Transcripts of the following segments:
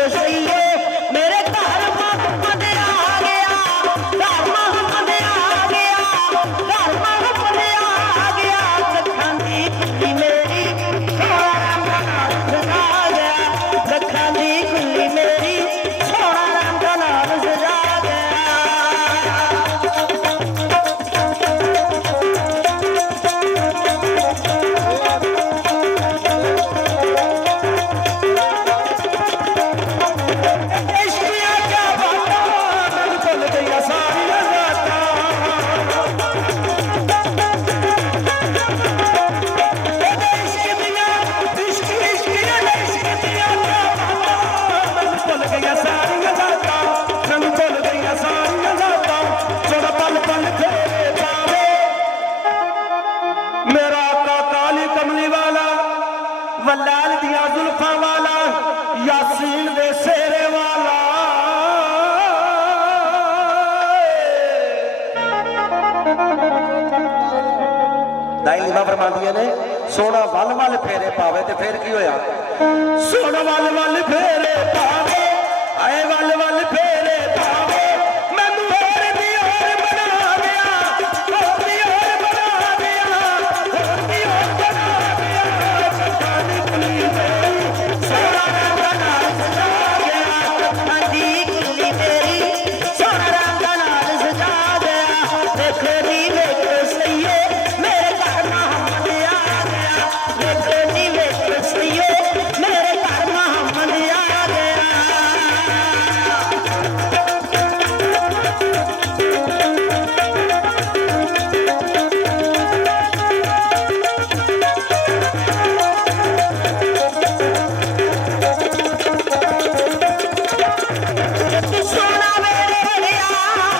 ਵੇਖੋ ਸਈਏ मेरे घर मोहम्मद आ गया, घर मोहम्मद आ गया, घर मोहम्मद आ गया। लखां दी कुली मेरी सोना राम दा नाम सजा गया, लखां दी कुली मेरी सोना राम दा नाम सजा गया। वलाल दिया जुल्फा वाला यासीन दे सेरे वाला दाई लिमा फरमांदियां ने सोना वल वल फेरे पावे ते फिर की होया सोना वल वल फेरे पावे आए वल वल फेरे पावे मैनू होर दी होर बना दिया होर दी होर बना दिया होर दी होर बना दिया सतानी कुली मेरी सोना राम दा नाम सजा गया सतानी कुली मेरी सोना राम दा नाम सजा गया देखो नी वेखो सईए मेरे घर मोहम्मद आ गया देखो नी वेखो सईए मेरे घर मोहम्मद आ गया। सोना मेरे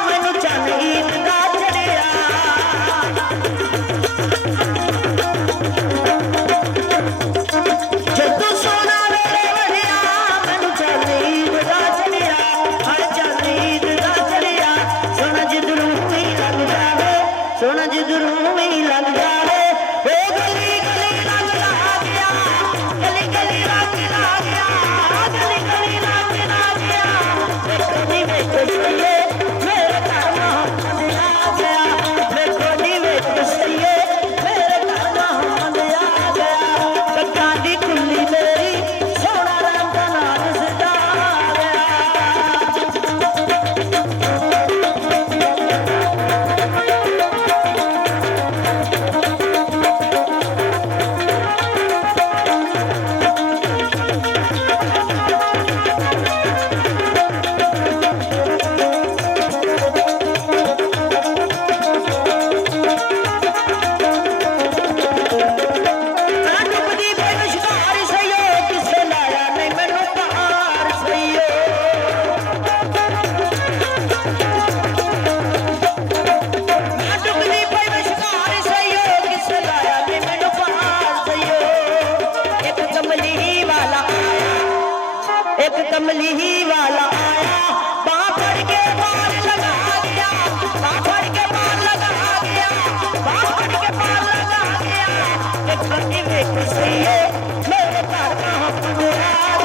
मैनू चन ईद दा चढ़िया जदों सोना मेरे वड़िया मैनू चन ईद दा चढ़िया हर चन ईद दा चढ़िया सोना जिधरों भी लग जावे सोना जिधरों भी लग जावे ओ गली गली रंग ला गया गली गली रंग ला गया गली गली रंग ला गया देखो नी वेखो सईए मेरे घर मोहम्मद आ गया देखो नी वेखो सईए मेरे घर मोहम्मद आ गया लखां दी कुली मेरी सोना राम दा नाम सजा गया। मैं डुबदी बेविश्वार सईयो किसे लाया नहीं मैनू पार सईयो मैं डुबदी बेविश्वार सईयो किसे लाया नहीं मैनू पार सईयो एक कमली वाला आया एक कमली वाला आया बांह फड़ के पार लगा गया बांह फड़ के पार लगा गया बांह फड़ के पार लगा गया देखो नी वेखो सईए मेरे घर मोहम्मद आ